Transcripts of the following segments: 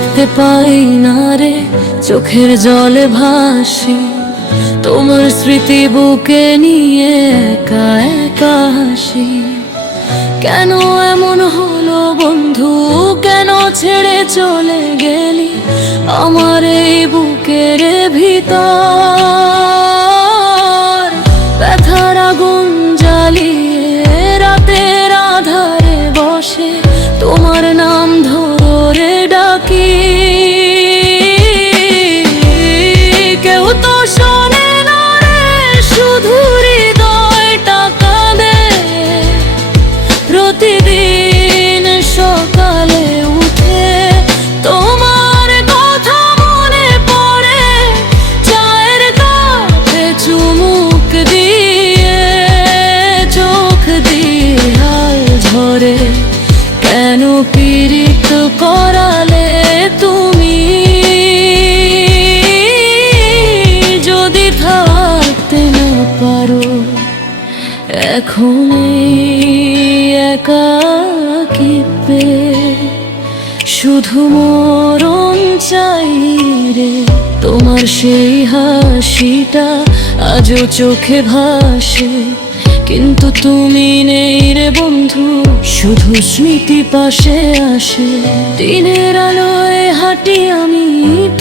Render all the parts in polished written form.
দেখতে পাই না রে, চোখের জলে ভাসি তোমার স্মৃতি বুকে নিয়ে একা একা হাসি। কেন এমন হলো বন্ধু, কেন ছেড়ে চলে গেলি আমার এই বুকের ভিতর? ব্যথার আগুন জ্বালিয়ে রাতের আধারে বসে তোমার নাম ধরে ডাকি। কেউ তো শোনে না রে, শুধু হৃদয়টা কাঁদে। প্রতিদিন সকালে উঠে তোমার কথা মনে পড়ে, চায়ের কাপে চুমুক দিয়ে চোখ দিয়ে হাল ঝরে। কেন পীড়িত করালে তুমি, যদি থাকতে না পারো এখন একাকিত্বে? শুধু মরণ চাই রে, তোমার সেই হাসিটা আজও চোখে ভাসে। কিন্তু তুমি নেই রে বন্ধু, শুধু স্মৃতি পাশে আসে। দিনের আলোয় হাঁটি আমি,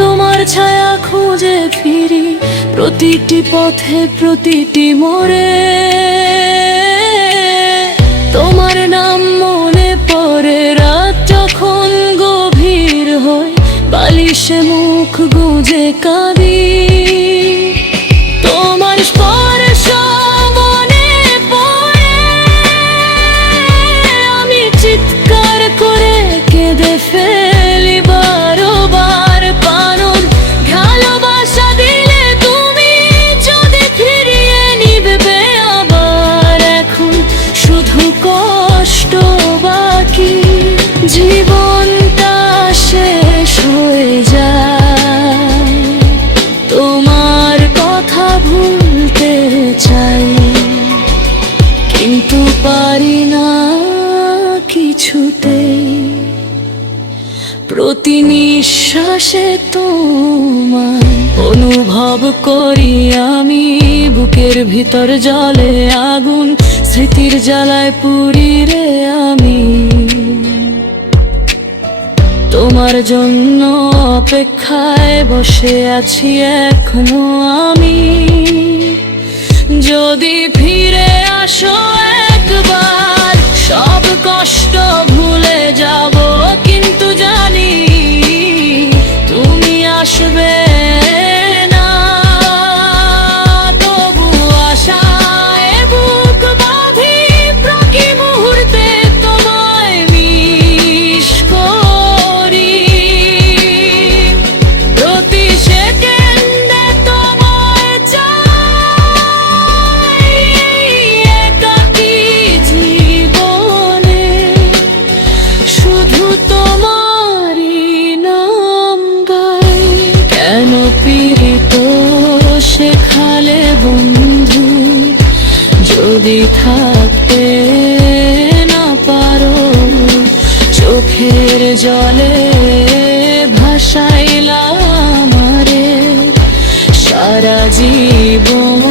তোমার ছায়া খুঁজে ফিরি প্রতিটি পথে প্রতিটি মোড়ে। তোমার নাম মনে পড়ে রাত যখন গভীর হয়, বালিশে মুখ গুজে কাঁদি। তোমার স্পর্শ মনে পড়ে, আমি চিৎকার করে কেঁদে ফেলি বারবার। পানন ভালোবাসা দিলে তুমি, যদি ফিরিয়ে নিবে আবার। এখন শুধু কষ্ট বাকি, জীবনটা শেষ হয়ে যায়। তোমার কথা ভুলতে চাই, কিন্তু পারি না কিছুতেই। প্রতি নিঃশ্বাসে তোমার অনুভব করি আমি, বুকের ভিতর জ্বলে আগুন, স্মৃতির জ্বালায় পুরি রে আমি। তোমার জন্য অপেক্ষায় বসে আছি এখনো আমি। যদি ফিরে আসো একবার, সব কষ্ট ভুলে যাব। কিন্তু জানি তুমি আসবে না, তবু আশায় বুক বাঁধি। প্রতি মুহূর্তে তোমায় মিস করি, প্রতি সেকেন্ডে তোমায় চাই। একাকী জীবনে শুধু তোমারই নাম গাই। কেন পীড়িত শেখালে বন্ধু, যদি থাকতে না পারো? চোখের জলে ভাসাইলাম আমারে সারা জীবন।